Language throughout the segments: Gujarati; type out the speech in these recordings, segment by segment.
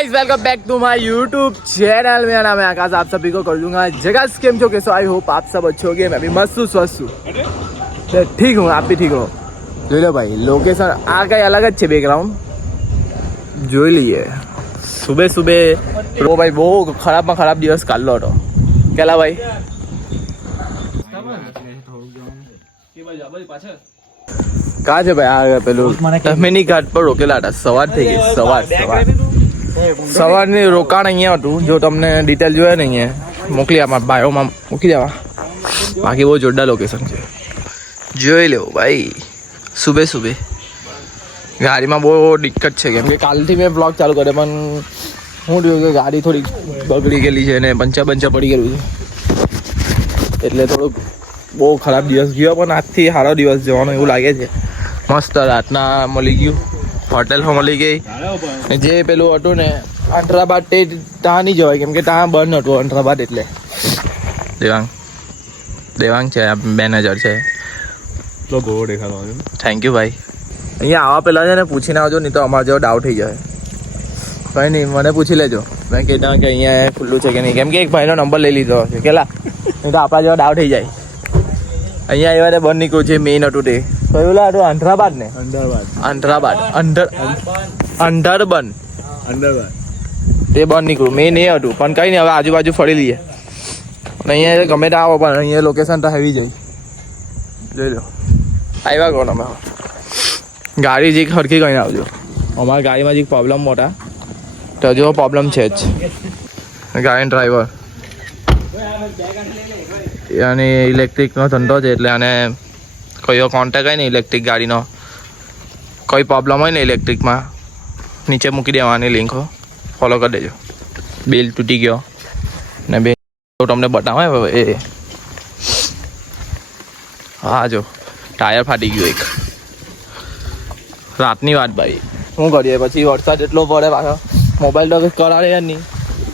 Guys welcome back to my YouTube channel. मेरा नाम है आकाश, आप सभी को कर दूंगा जगह स्केम जो कैसे। आई होप आप सब अच्छे होंगे। मैं भी मस्त हूँ, स्वस्थ हूँ, ठीक हूँ, आप भी ठीक हो। જોઈ લો ભાઈ, લોકેશન આ કઈ અલગ જ છે, બેકગ્રાઉન્ડ જોઈ લઈએ। સુબે સુબે ઓ ભાઈ બહુ ખરાબમાં ખરાબ દિવસ કાઢલો હતો કેલા ભાઈ। कहाँ है भाई? आ पेलू तमेनी घाट पर रोकेला था। सवार थी गई, सवार ने रोकाण अहींया हतुं। जो तमने डिटेल जोया नहीं है मोकली आपणा बायोमां मूकी देवा। बाकी बहुत जोरदार लोकेशन है, જોઈ લો ભાઈ। सुबह सुबह गाड़ी में बहुत दिक्कत है केम के कालथी मैं ब्लॉग चालू करे पण હું થયું કે ગાડી થોડી બગડી ગયેલી છે ને પંચર પડી ગયેલું છે એટલે થોડુંક બહુ ખરાબ દિવસ ગયો। પણ આજથી સારો દિવસ જવાનો એવું લાગે છે। મસ્ત રાતના મળી ગયું, હોટેલમાં મળી ગઈ। જે પેલું હતું ને અંધરાબાદ તે ત્યાં નહીં જવાય કેમ કે ત્યાં બંધ હતું અંધરાબાદ। એટલે દેવાંગ છે, મેનેજર છે। થેન્ક યુ ભાઈ। અહીંયા આવા પહેલાં છે ને પૂછીને આવજો, નહીં તો અમારા જેવો ડાઉટ થઈ જાય। કંઈ નહીં, મને પૂછી લેજો। મેં કીધા કે અહીંયા ખુલ્લું છે કે નહીં, કેમ કે એક ભાઈનો નંબર લઈ લીધો છે કેલા, નહીં તો આપણા જેવો ડાઉટ થઈ જાય। અહીંયા એવા બંધ નીકળ્યું છે, મેઇન હતું તે કયું હતું અંધરાબાદ ને અંધરાબાદ અંધરબન તે બંધ નીકળ્યું, મેઇન એ હતું। પણ કંઈ નહીં, હવે આજુબાજુ ફરી લઈએ। પણ અહીંયા ગમે તે આવો પણ અહીંયા લોકેશન તો હેવી જાય। જોઈ લો આવ્યા કોણ અમે ગાડી જીક હરખી કહીને આવજો। અમારી ગાડીમાં જીક પ્રોબ્લેમ મોટા તો જો પ્રોબ્લેમ છે જ। ગાડી ડ્રાઈવર અને ઇલેક્ટ્રિકનો ધંધો છે એટલે આને કયો કોન્ટેક હોય ને ઇલેક્ટ્રિક ગાડીનો કોઈ પ્રોબ્લેમ હોય ને ઇલેક્ટ્રિકમાં નીચે મૂકી દેવાની લિંક ફોલો કરી દેજો। બેલ તૂટી ગયો ને બે તમને બતાવે એ હા જો ટાયર ફાટી ગયું એક। રાતની વાત ભાઈ, શું કરીએ પછી વરસાદ એટલો પડે પાછો મોબાઈલ તો કરાવે નહીં।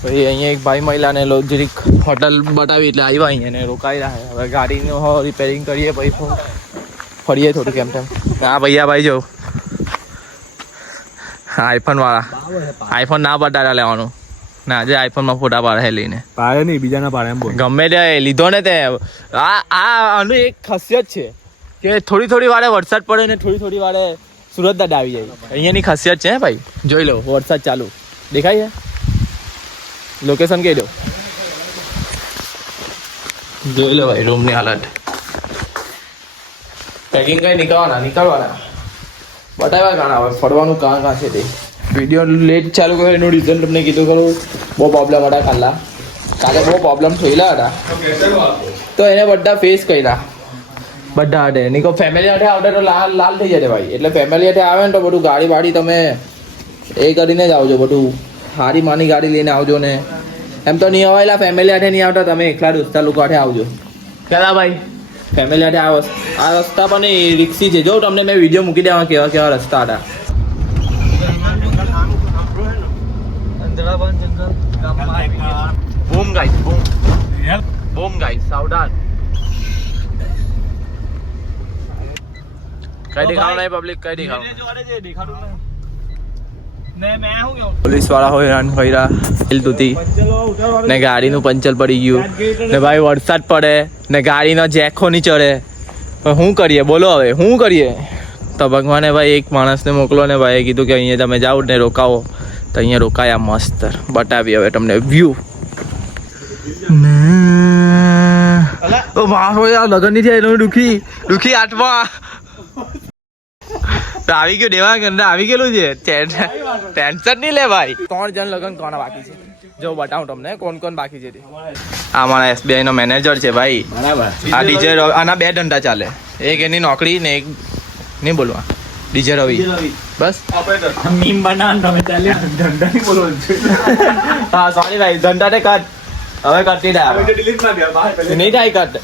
પછી અહીંયા એક ભાઈ મહિલાને જરીક હોટલ બતાવી એટલે આવ્યા અહીંયા ને રોકાઈ રહ્યા। હવે ગાડીનું રિપેરિંગ કરીએ પછી ફરીએ થોડું કેમ તેમ। હા ભૈયા ભાઈ જો આઈફોન વાળા, આઈફોન ના બતાવ્યા લેવાનું ના, આજે આઈફોનમાં ફોટા પાડે લઈને પાડે નહીં, બીજાના પાડે એમ ગમે તે લીધો ને તે। આનું એક ખાસિયત છે કે થોડી થોડી વારે વરસાદ પડે ને થોડી થોડી વારે સુરત દાદા આવી જાય। અહીંયાની ખાસિયત છે ભાઈ, જોઈ લો વરસાદ ચાલુ દેખાય છે। લોકેશન કહી દો, જોઈ લો ભાઈ રૂમની હાલત। પેકિંગ કઈ નીકળવાના બતાવ્યા કાં હવે ફરવાનું કાં છે તે વિડીયો લેટ ચાલુ કર્યો એનું રીઝન તમને કીધું ખરું। બહુ પ્રોબ્લેમ હતા કાલે બહુ પ્રોબ્લેમ થયેલા હતા તો એને બધા ફેસ કર્યા બધા હાટે। નહીં કહો ફેમિલી હાટે આવડે તો લાલ થઈ જાય ભાઈ। એટલે ફેમિલી હાટે આવે ને તો બધું ગાડી વાડી તમે એ કરીને જ આવજો, બધું સારી માની ગાડી લઈને આવજો ને। એમ તો નહીં અવાયેલા ફેમિલી હાટે નહીં આવતા, તમે એકલા દોસ્તા લોકો હાટે આવજો કેલા ભાઈ। ફેમિલી હાટે આ રસ્તા પણ એ રિક્ષી છે, જો તમને મેં વિડીયો મૂકી દેવા કેવા કેવા રસ્તા હતા। બૂમ ગાઈસ સાવધાન, કઈ દેખાડું નહીં પબ્લિક, કઈ દેખાડું પોલીસ વાળા હોય હેરાન કર્યા તૂટી ને ગાડીનું પંચર પડી ગયું ને ભાઈ વરસાદ પડે ને ગાડીનો જેખો નહીં ચડે શું કરીએ બોલો? હવે શું કરીએ? તો ભગવાને ભાઈ એક માણસને મોકલો ને ભાઈ કીધું કે અહીંયા તમે જાઓ ને રોકાવો તો અહીંયા રોકાયા। મસ્ત બતાવી હવે તમને વ્યૂ। મારો યાર લગન નહીં થયા એનું દુખી આઠમાં આવી ગયો દેવાંગ અંદર આવી ગયેલું છે। ટેન્શન નહીં લે ભાઈ। 3 જણ લગન કોના બાકી છે જો બતાવું તમને કોણ કોણ બાકી છે। આ મારા SBI નો મેનેજર છે ભાઈ। આ ડીજે આના 2 ધંધા ચાલે, એક એની નોકરી ને એક નહીં બોલવા ડીજે રવિ બસ મીમ બનાવવાનું તમે ચાલે ધંધા નહીં બોલવાનું। હા સોરી ભાઈ, ધંધા તે કટ હવે કરતી નહીં થાય કટ।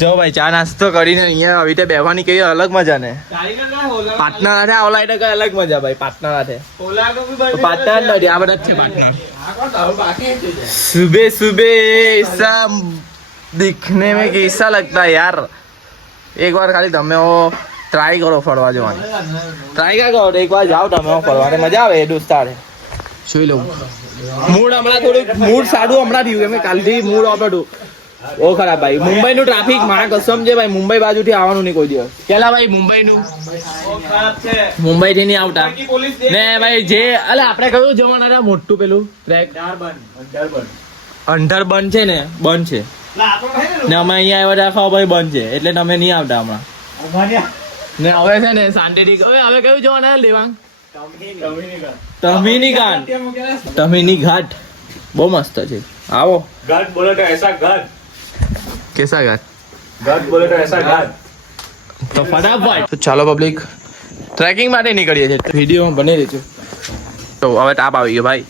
જો ભાઈ ચા નાસ્તો કરીને અહીંયા આવી રીતે બેહવાની કઈ અલગ મજા ને। પાટનર હાથે ઓલા એટલે કઈ અલગ મજા ભાઈ। પાટનર હાથે પાટનર નથી, આ બધા જ છે પાટનર। સુબહ સુબહ ऐसा दिखने में कैसा लगता है यार। एक बार खाली તમે ટ્રાય કરો ફરવા જવાની, ટ્રાય ક્યાં કરો, એક વાર જાઓ તમે ફરવાને મજા આવે। દોસ્તાર જોઈ લઉં મૂડ હમણાં થોડું મૂડ સારું હમણાં થયું કેમ કે કાલથી મૂડ ઓફ હતું ઓ ખરાબ ભાઈ મુંબઈનું ટ્રાફિક મારા કસમ છે ભાઈ મુંબઈ બાજુથી આવવાનું નહીં કોઈ દિવસ કેલા ભાઈ મુંબઈનું મુંબઈથી નહીં આવતા ને ભાઈ જે અલે આપણે કયું જવાનું હતા મોટું પેલું ટ્રેક અંડર બંધ છે ને બંધ છે ને અમે અહીંયા આવ્યા હતા ખાવા ભાઈ બંધ છે એટલે તમે નહીં આવતા હમણાં ને હવે છે ને શાંતિથી હવે કયું જવાનું દેવાંગ તમીની ઘાટ બહુ મસ્ત છે આવો घाट बोले तो ऐसा घाट કેસા ઘાટ घाट बोले तो ऐसा घाट તો ફટાફટ તો ચાલો પબ્લિક ટ્રેકિંગ માટે નીકળીએ છીએ વિડીયો બની રહેજો તો હવે તાપ આવી ગયો ભાઈ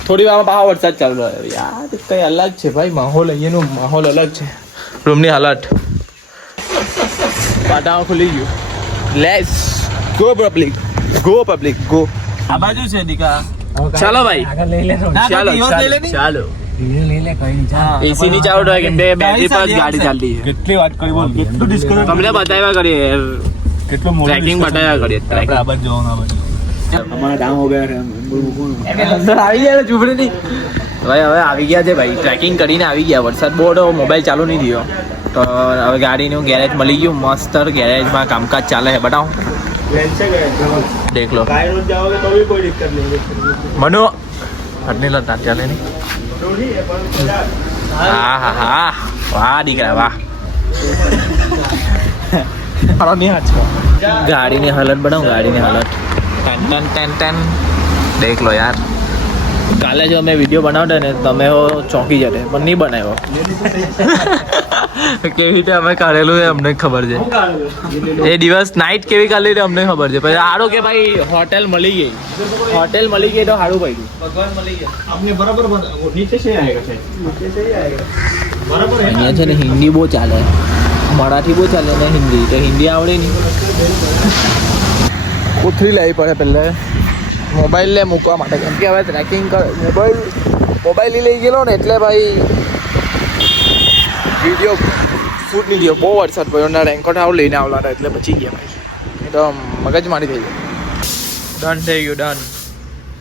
થોડી વારમાં પાછો વરસાદ ચાલુ રહ્યો યાર કઈ અલગ છે ભાઈ માહોલ અહીંયાનો માહોલ અલગ છે રૂમની હાલત પાટાઓ ખુલી ગયું લેટ્સ ગો પબ્લિક ગો આ બાજુ છે દીકા ચાલો ભાઈ ચાલો ચાલો એસી ની ચાલુ થાય કે બે બેટરી પર જ ગાડી ચાલતી છે કેટલી વાત કરી બોલ કેટલું ડિસ્કસ તમને બતાવ્યા કરીએ કેટલું ટ્રેકિંગ બતાવ્યા કરીએ ટ્રેકિંગ આ બાજુ જવાનું આ બાજુ हमारा डांग हो गया है અંદર આવી ગયા ચૂપડી ની ભાઈ હવે આવી ગયા છે ભાઈ ટ્રેકિંગ કરીને આવી ગયા વરસાદ બહુ હતો મોબાઈલ ચાલુ નહીં થયો તો હવે ગાડીનું ગેરેજ મળી ગયું મસ્ત ગેરેજમાં કામકાજ ચાલે છે બતાવો દેખ લો गाय रोज जाओगे तो भी कोई दिक्कत नहीं है મનો આટલી લતા ચાલે નહીં હા હા હા વાહ દીકરા વાહ ગાડીની હાલત બનાવો ગાડીની હાલત ટન ટન ટન દેખ લો યાર કાલે જો અમે વિડીયો બનાવતા ને તમે ચોંકી જતે પણ નહીં બનાવ્યો કેવી રીતે અમે કાઢેલું એ અમને ખબર છે એ દિવસ નાઇટ કેવી કાઢી તે અમને ખબર છે પછી સારું કે ભાઈ હોટેલ મળી ગઈ તો સારું પડ્યું ભગવાન મળી ગયા आपने बराबर नीचे से आएगा नीचे से ही आएगा बराबर है અહીંયા છે ને હિન્દી બહુ ચાલે મરાઠી બહુ ચાલે ને હિન્દી તો હિન્દી આવડે નહીં ઉથરી લેવી પડે પહેલે મોબાઈલ લે મૂકવા માટે કેમ કે હવે ટ્રેકિંગ મોબાઈલ લઈ ગયેલો ને એટલે ભાઈ વિડીયો શૂટ નહીં થયો બહુ વરસાદ પડ્યો ને રેનકોટ આવું લઈને આવલા હતા એટલે બચી ગયા ભાઈ એ તો મગજ મારી થઈ ગઈ ડન થઈ ગયું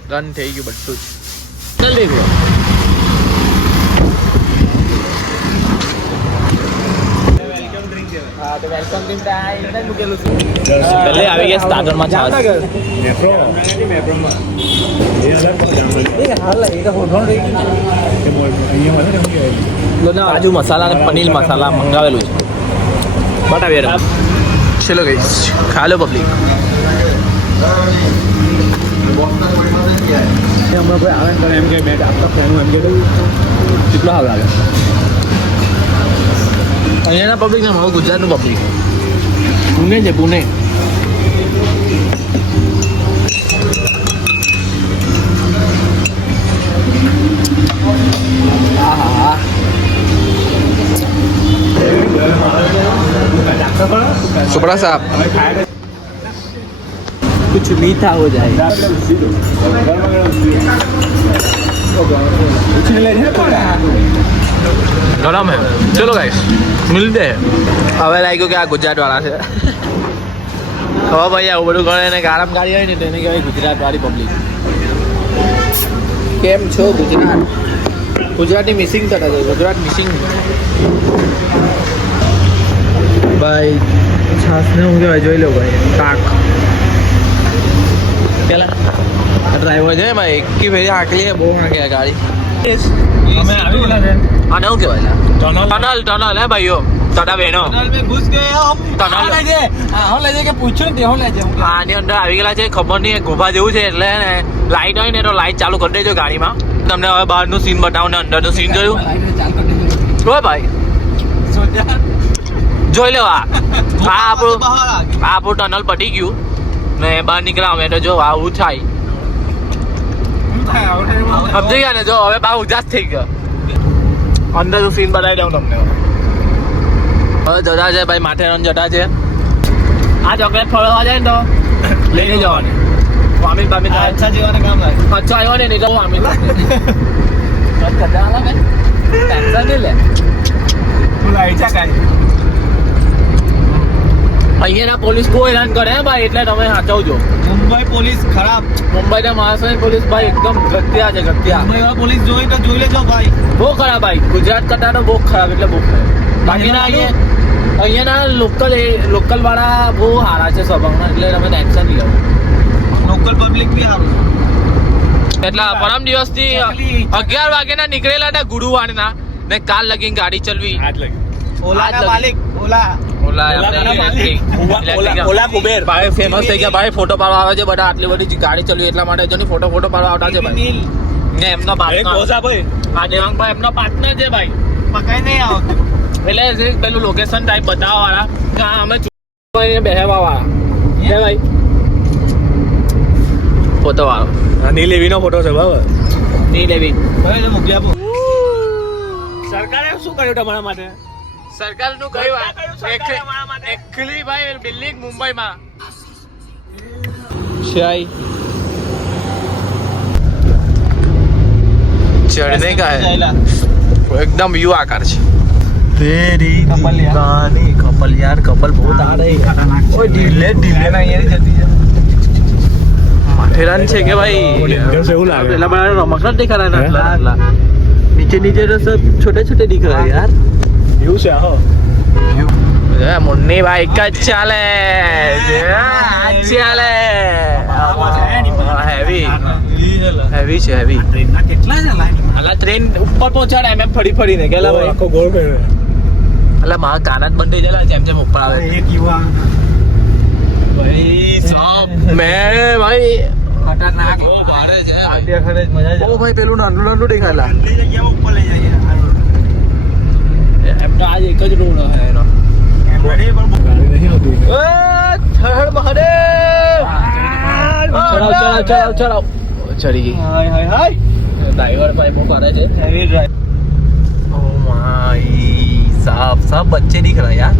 ડન થઈ ગયું બધું જ ચાલ દેખ લો હા તો વેલકમ ડ્રિંક આ મૂકેલું છે પહેલે આવી ગયા સ્ટાર્ટરમાં છાસ मेट्रो मेट्रो में ये अलग હાલ એ તો હોધો રહી અહીંયા મળે ને આજુ મસાલા અને પનીર મસાલા મંગાવેલું છે બતાવીએ ચલો ગઈસ ખા લો પબ્લિક હમણાં કોઈ આવે ને એમ કે મેં આપતા ફ્રેન્ડ એમ કે કેટલો હાલ લાગે અહીંયાના પબ્લિક ને મારું ગુજરાતનું પબ્લિક પુણે છે પુણે सुपड़ा साहब कुछ मीठा हो जाए गरम है चलो गाइस मिलते हैं હવે લાગ્યું કે આ ગુજરાત વાળા છે હવે ભાઈ આવું બધું કરે ને આરામ ગાડી હોય ને તેને કહેવાય ગુજરાત વાળી પબ્લિક કેમ છો ગુજરાતી મિસિંગ થતા છે ગુજરાત મિસિંગ ભાઈ છાસને હું કહેવાય જોઈ લો ભાઈ તાક પેલા ડ્રાઈવર છે ભાઈ એકી ફેરી આંકલી બહુ આંકે ગાડી અમે આવી ગયેલા છે આને શું કહેવાય ટનલ હે ભાઈઓ તડા બહેનો में घुस गए हम टनल हम ले के पूछो ते हम ले जाऊंगा આની અંદર આવી ગયેલા છે ખબર નહીં ગોભા જેવું છે એટલે ને લાઈટ હોય ને તો લાઈટ ચાલુ કરી દેજો ગાડીમાં તમને હવે બહારનું સીન બતાવું ને અંદરનું સીન જોયું હોય ભાઈ જોઈ લો આ આપણું ટનલ પટી ગયું ને બહાર નીકળ્યા અમે તો જો આવું થાય સમજી ગયા ને જો હવે બહાર ઉજાસ થઈ ગયો અંદરનું સીન બતાવી દઉં તમને હવે જતા છે ભાઈ માથેરાન જતા છે આ ચોકલેટ ફળવા જાય ને તો લઈને જવાની વામી બામી अच्छा जीवन काम है અચ્છા આવ્યો ને નહીં તો વામી ટેન્શન નહીં લે तू लाईचा काय અહીંયાના પોલીસ કોઈ હેરાન કરે હે ભાઈ, એટલે તમે સાચવજો. મુંબઈ પોલીસ ખરાબ. મુંબઈના મહારાષ્ટ્રની પોલીસ ભાઈ એકદમ ગત્યા છે, ગત્યા. મુંબઈ પોલીસ જોઈ તો જોઈ લેજો ભાઈ. બહુ ખરાબ ભાઈ, ગુજરાત કરતા તો બહુ ખરાબ, એટલે બહુ ખરાબ. બાકીના અહીંયાના લોકલ વાળા બહુ સારા છે સ્વભાવમાં, એટલે તમે ટેન્શન નહીં લો. લોકલ પબ્લિક બી સારું. એટલા પરમ દિવસથી 11 વાગ્યાના નીકળેલા હતા ગુરુવારના, ને કાલ લગીને ગાડી ચલવી. ઓલાના માલિક ઓલા કુબેર ભાઈ ફેમસ થઈ ગયા ભાઈ, ફોટો પાડવા આવે છે બધા. આટલી બધી ગાડી ચલવી એટલા માટે જોની ફોટો પાડવા આવતા છે ભાઈ. ને એમનો પાર્ટનર આ દેવાંગભાઈ એમનો પાર્ટનર છે ભાઈ. પકાઈ નહીં આવતું એટલે પેલું લોકેશન ટાઈપ બતાવવા વાળા, અમે બેહવા વાળા છે ભાઈ. ફોટો વાળો નીલેવી નો ફોટો છે બરાબર. નીલેવી મોકલી આપો. સરકારે શું કર્યું તમારા માટે? સરકારનું કઈ વાત એકલી ભાઈ બિલ્ડિંગ મુંબઈમાં શાય चढ़ने का है वो एकदम व्यू आकार છે. तेरी दीवानी कपल यार कपल बहुत आ रही है. ओए ढीले ना ये जल्दी है. माथेरान છે કે ભાઈ પેલા બड़ा रमकड़ा दिख रहा है ना, नीचे तो सब छोटे दिख रहा है यार. એવું છે હો. મુન્ની ભાઈ એક જ ચાલે હેવી છે હેવી. કેટલા છે લાઈન? અલા ટ્રેન ઉપર પહોંચાડે એમ ફરીને ગેલા ભાઈ. આખો ગોળ કર્યો. અલા મારા કાના જ બંધ થઈ ગયેલા જેમ ઉપર આવે. એક યુવા ભાઈ સાહેબ મેં ભાઈ ખતરનાક બહુ ભારે છે. આડિયા ખરે મજા બહુ ભાઈ પેલું નાનું દેખાયેલા. લઈ જગ્યા ઉપર લઈ જઈએ. એમ તો આજ એક જ રોડ હે એનો. ગાડી પણ ગાડી નહીં આવતી. હર મહાદેવ. ચડાવ ચડી ગઈ. હાય ડ્રાઈવર ભાઈ બહુ ભારે છે. Heavy drive. ओ माय सब बच्चे दिख रहे हैं यार.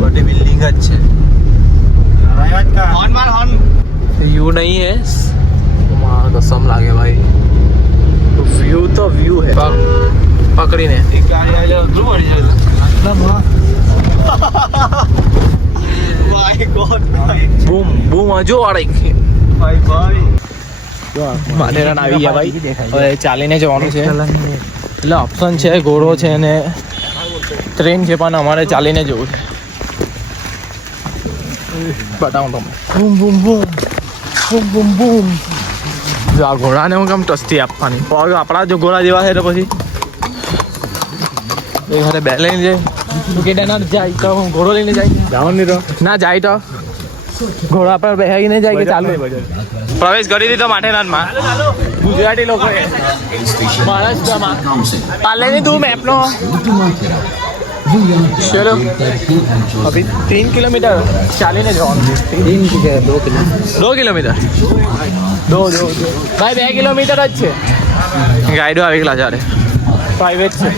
बड़ी बिल्डिंग अच्छे. હોર્ન માર હોર્ન. व्यू नहीं है मां कसम लागे भाई. व्यू तो व्यू है. पकड़ीने એક ગાડી આવી જાય ધ્રુવ પડી જાય. માય ગોડ ભાઈ. બૂમ હજુ વાળી ભાઈ માથેરાન આવી ગયા ભાઈ. હવે ચાલીને જવાનું છે એટલે ઓપ્શન છે ઘોડો છે ને ટ્રેન છે, પણ અમારે ચાલીને જવું છે. બતાવું તમે. બૂમ. જો આ ઘોડાને હું કેમ ટસ્તી આપવાની, પગ આપણા જો ઘોડા જેવા છે તો પછી એ હારે બે લઈને જાય. તું કેદારનાથ જાય તો હું ઘોડો લઈને જાય. જવાનું નહીં તો ના જાય તો ઘોડા પર બેહાઈને જાય કે ચાલુ. પ્રવેશ કરી દીધો માથેરાનમાં ગુજરાતી લોકોએ. મહારાષ્ટ્રમાં પાલે નહીં તું મેપનો. ચલો અભી 3 કિલોમીટર ચાલીને જવાનું. 2 કિલોમીટર ભાઈ 2 કિલોમીટર જ છે. ગાઈડો આવી ગયેલા ચાલે प्राइवेट से.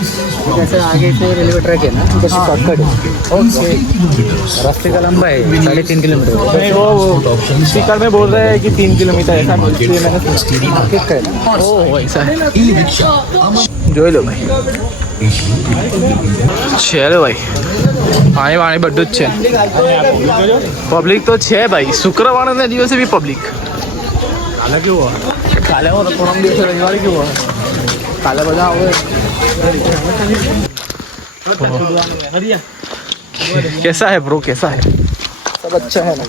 जैसे आगे से रेलवे ट्रैक है ना, जैसे शॉर्टकट है. ओके रास्ते का लंबा है 3.5 किलोमीटर. नहीं वो स्पीकर में बोल रहे हैं कि 3 किलोमीटर ऐसा बोलती है मैंने सुना. मार्केट का है ना. ओह ऐसा है. જોઈ લો ભાઈ. ચલો ભાઈ પાણી બધું જ છે. પબ્લિક તો છે ભાઈ. શુક્રવારના દિવસે બી પબ્લિક. કાલે કેવો? કાલે પરમ દિવસે રવિવારે કેવો કાલે બધા આવે. कैसा है ब्रो, कैसा है? सब अच्छा है ना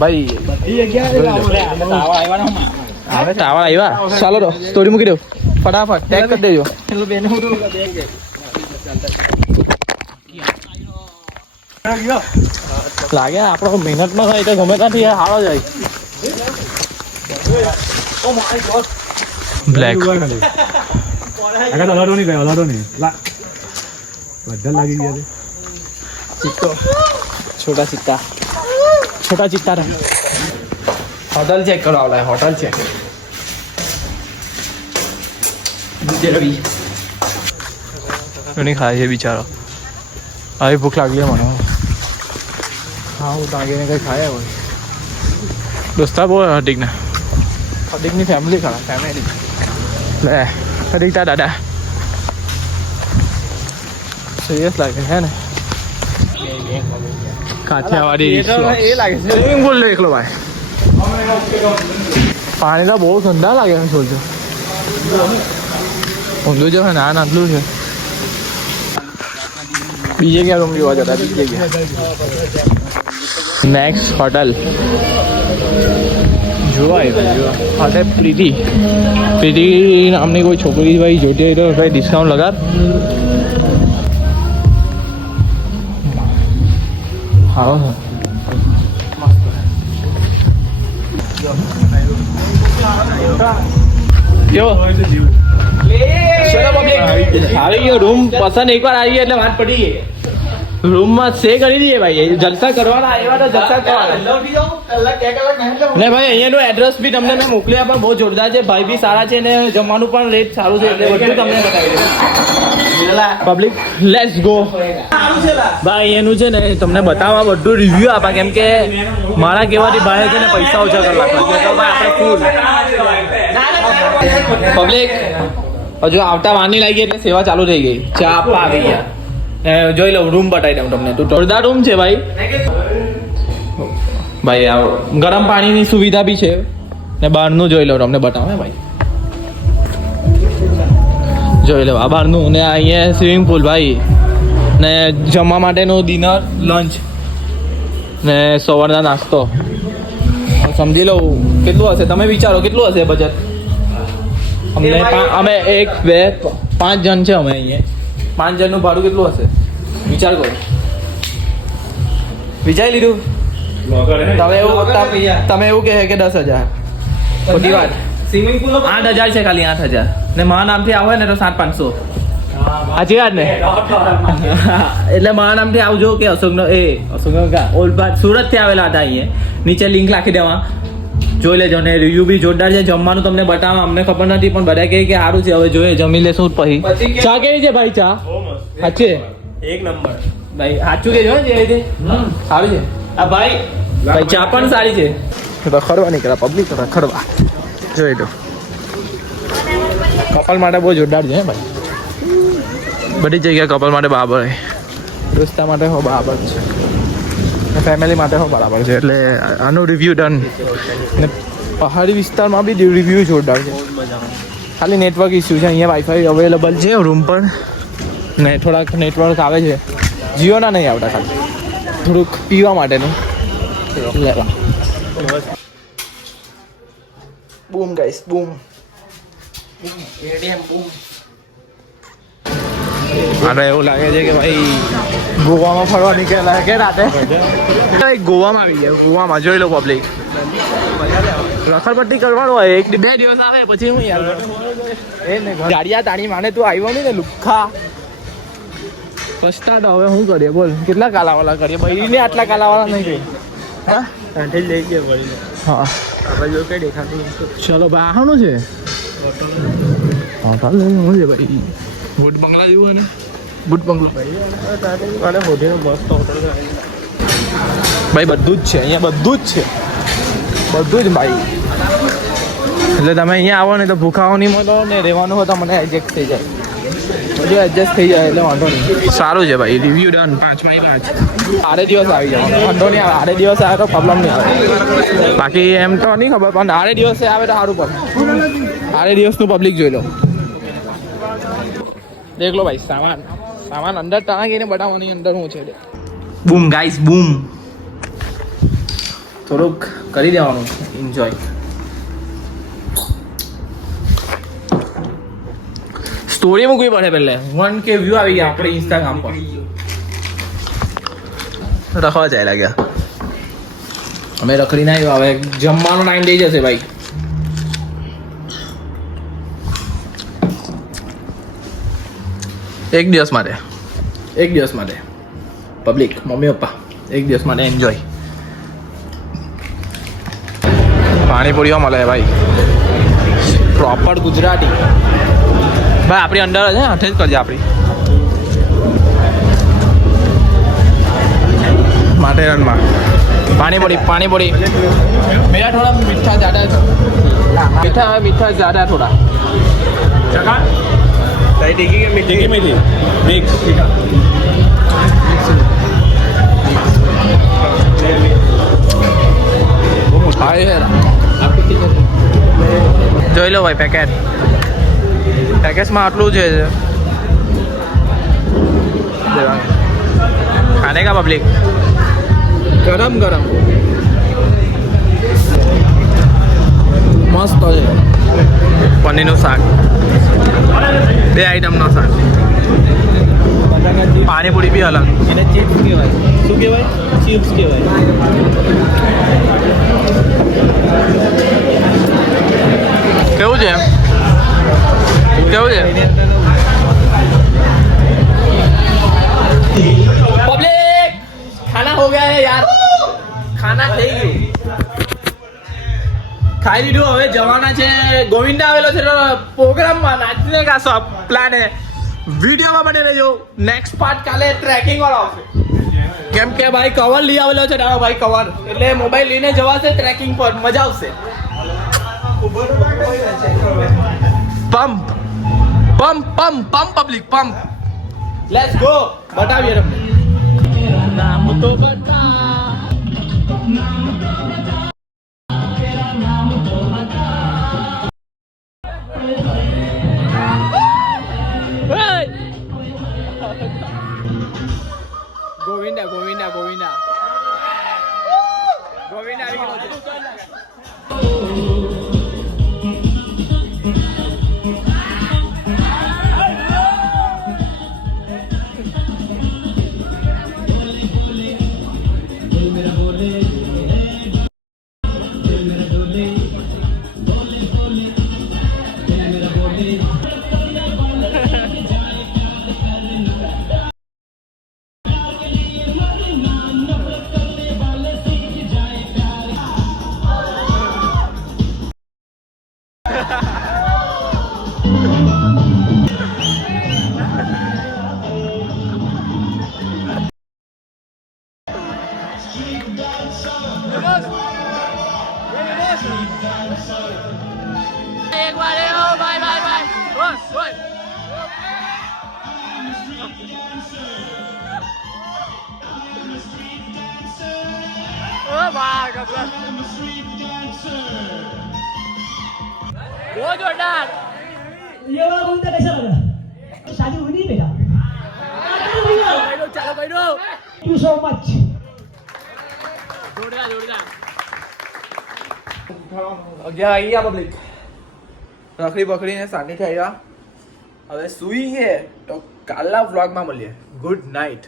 भाई. टावर આવ્યા. ચાલો તો સ્ટોરી મૂકી દો ફટાફટ. ટેગ કરી દેજો. લાગે આપણો મહેનતમાં થાય તો ગમે ત્યાંથી હારો જાય. બ્લેક આગળ હલાડો નહીં બધા લાગી ગયા. चित्तो छोटा चित्ता रहा. होटल चेक करो वाला है. होटल चेक नहीं खाए છે બિચારો. આવી ભૂખ લાગી છે મને. હા હું તાગીને કંઈ ખાયા હોય. દોસ્તા બહુ હર્દિકની ફેમિલી ખરા ફેમિલી લે હર્દિક તા દાદા સિરિયસ લાગે છે ને કાઠિયાવાડી એ લાગે છે સ્વિમિંગ પુલ લો એકલો ભાઈ પાણી તો બહુ ઠંડા લાગે છે સોચો ઊંધું છે ને આ નાટલું છે બીજે ક્યાં રૂમ જોવા જતા બીજે ક્યાં નેક્સ્ટ હોટલ જોવા હોટેલ પ્રીતિ નામની કોઈ છોકરી ભાઈ જોતી હોય તો ભાઈ ડિસ્કાઉન્ટ લગાડ હા કેવો આવી ગયો રૂમ પસંદ એકવાર આવી એટલે વાત પડી ગઈ રૂમમાં સ્ટે કરી દઈએ ભાઈ જલસા કરવાના આવ્યા તો જલસા કરવાના ને ભાઈ અહીંયાનું એડ્રેસ બી તમને મેં મોકલી આપા બહુ જોરદાર છે ભાઈ બી સારા છે ને જમવાનું પણ રેટ સારું છે એટલે બધું તમને બતાવી દઉં પબ્લિક લેટ્સ ગો ભાઈ અહીંયાનું છે ને તમને બતાવવા બધું રિવ્યુ આપા કેમ કે મારા કહેવાથી ભાઈ છે ને પૈસા ઓછા કરવા લાગતા તો ભાઈ આપણે ફૂલ પબ્લિક હજુ આવતા વાની લાગી એટલે સેવા ચાલુ થઈ ગઈ ચા આપવા આવી ગયા જોઈ લઉં રૂમ બતાવી દઉં તમને તો જોરદાર રૂમ છે ભાઈ ભાઈ આ ગરમ પાણીની સુવિધા બી છે ને બહારનું જોઈ લઉં તમને બતાવે ભાઈ જોઈ લઉં આ બહારનું ને અહીંયા સ્વિમિંગ પુલ ભાઈ ને જમવા માટેનું ડિનર લંચ ને સવારના નાસ્તો સમજી લઉં કેટલું હશે તમે વિચારો કેટલું હશે બજેટ અમને અમે 1 2 5 જણ છે અમે અહીંયા 5 જણનું ભાડું કેટલું હશે વિચાર કરો વિચારી લીધું તમે એવું કહે કે 10,000 ખોટી વાત સ્વિમિંગ પુલ 8,000 છે ખાલી 8,000 ને મારા નામથી આવો ને તો 7,500 સાચી વાત ને એટલે મારા નામથી આવજો કે અશોકનો ઓલબાદ સુરત થી આવેલા હતા અહીંયા નીચે લિંક રાખી દેવા જોઈ લેજો ને રિવ્યુ બી જોરદાર છે જમવાનું તમને બતાવવા અમને ખબર નથી પણ બધા કહે કે સારું છે હવે જોઈએ જમી લેશું પછી ચા કેવી છે ભાઈ ચા સાચી એક નંબર ભાઈ સાચું કેજો જે રીતે સારું છે આ ભાઈ ચા પણ સારી છે રખડવા નીકળ્યા પબ્લિક રખડવા જોઈ લો કપલ માટે બહુ જોરદાર છે ભાઈ બધી જગ્યાએ કપલ માટે બરાબર છે દોસ્તા માટે હો બરાબર છે ફેમિલી માટે હો બરાબર છે એટલે આનું રિવ્યુ ડન ને પહાડી વિસ્તારમાં બી રિવ્યુ જોરદાર છે ખાલી નેટવર્ક ઇસ્યુ છે અહીંયા વાઈફાઈ અવેલેબલ છે રૂમ પર ને થોડાક નેટવર્ક આવે છે જીઓના નહીં આવતા ખાલી થોડુંક પીવા માટેનું લેવા બૂમ ગાઈસ બૂમ મને એવું લાગે છે કે ભાઈ ગોવામાં ફરવા નીકળેલા કે રાતે ગોવામાં આવી ગયા ગોવામાં જોઈ લો પબ્લિક રખડપટ્ટી કરવાનું હોય 1-2 દિવસ આવે પછી હું યાર એ ને ગાડિયા તાણી માને તું આવ્યો નહીં ને લુખ્ખા પછતા તો હવે શું કરીએ બોલ કેટલા કાલાવાલા કરીએ ભાઈ ને આટલા કાલાવાલા નહીં કરીએ હા લઈ ગયા પડી હા આપણે જો કઈ દેખાતું ચલો ભાઈ આનું છે હોટલ શું છે ભાઈ બુટ બંગલા જેવું ને બુટ બંગલો અને હોટેલ મસ્ત હોટલ ભાઈ બધું જ છે અહીંયા બધું જ છે બધું જ ભાઈ એટલે તમે અહીંયા આવો ને તો ભૂખાઓ નહીં મળો ને રહેવાનું હોય તો મને એડજસ્ટ થઈ જાય બધું એડજસ્ટ થઈ જાય એટલે વાંધો નહીં સારું છે ભાઈ રિવ્યુ ડન 5/5 આડે દિવસ આવી જાવ વાંધો નહીં આવે આડે દિવસે આવે તો પ્રોબ્લેમ નહીં આવે બાકી એમ તો નહીં ખબર પણ આડે દિવસે આવે તો સારું પડે આડે દિવસનું પબ્લિક જોઈ લો દેખ લો ભાઈ સામાન અંદર ટાંગીને બતાવવાની અંદર શું છે બૂમ ગાઈસ બૂમ થોડુંક કરી દેવાનું એન્જોય સ્ટોરી મૂકવી પડે પહેલે 1K વ્યૂ આવી ગયા આપણે ઇન્સ્ટાગ્રામ પર રખવા જાય લાગ્યા અમે રખડી ના આવ્યો હવે જમવાનો ટાઈમ થઈ જશે ભાઈ એક દિવસ માટે પબ્લિક મમ્મી પપ્પા એક દિવસ માટે એન્જોય પાણીપુરીઓ મળે ભાઈ પ્રોપર ગુજરાતી ભાઈ આપણી અંદર જ હાથે જ કરજે આપણી માથેરણમાં પાણીપુરી मेरा थोड़ा मीठा ज़्यादा है मीठा ज़्यादा थोड़ा सही टिकी के मीठी मिक्स જોઈ લો ભાઈ પેકેટ પેકેટ્સમાં આટલું છે ખાને કા પબ્લિક ગરમ ગરમ મસ્ત છે પનીરનું શાક 2 આઈટમનો શાક પાણીપુરી બી અલગ એને ચિપ્સ કહેવાય. શું કહેવાય? ચિપ્સ કહેવાય. કેવું છે કેવું છે પબ્લિક ખાના હો ગયા હે યાર ખાના થઈ ગયું ખાઈ લીધું હવે જવાના છે ગોવિંદા આવેલો છે પ્રોગ્રામમાં નાચને કા સો પ્લાન હે વિડીયોમાં બને રહેજો નેક્સ્ટ પાર્ટ કાલે ટ્રેકિંગ વાળો આવશે કેમ કે ભાઈ કવર લઈ આવેલો છે તારો ભાઈ કવર એટલે મોબાઈલ લઈને જવાશે ટ્રેકિંગ પર મજા આવશે pump pump pump pump public pump let's go બતાવીએ તમને નામ તો બતા ગોવિંદા ગોવિંદા ગોવિંદા ગોવિંદા આવી ગયો છે એક વાર ઓ બાય બાય બાય ઓય ઓ વાહ ગબ્બર बहुत जोरदार ये वाला घूमता कैसा लगा? शादी हुई नहीं बेटा? चलो भाई रो Thank you so much. जोरदार जोरदार અગિયાર આવી ગયા પબ્લિક રખડી પકડીને શાંતિથી આવ્યા હવે સુઈ છે તો કાલના વ્લોગમાં મળીએ ગુડ નાઇટ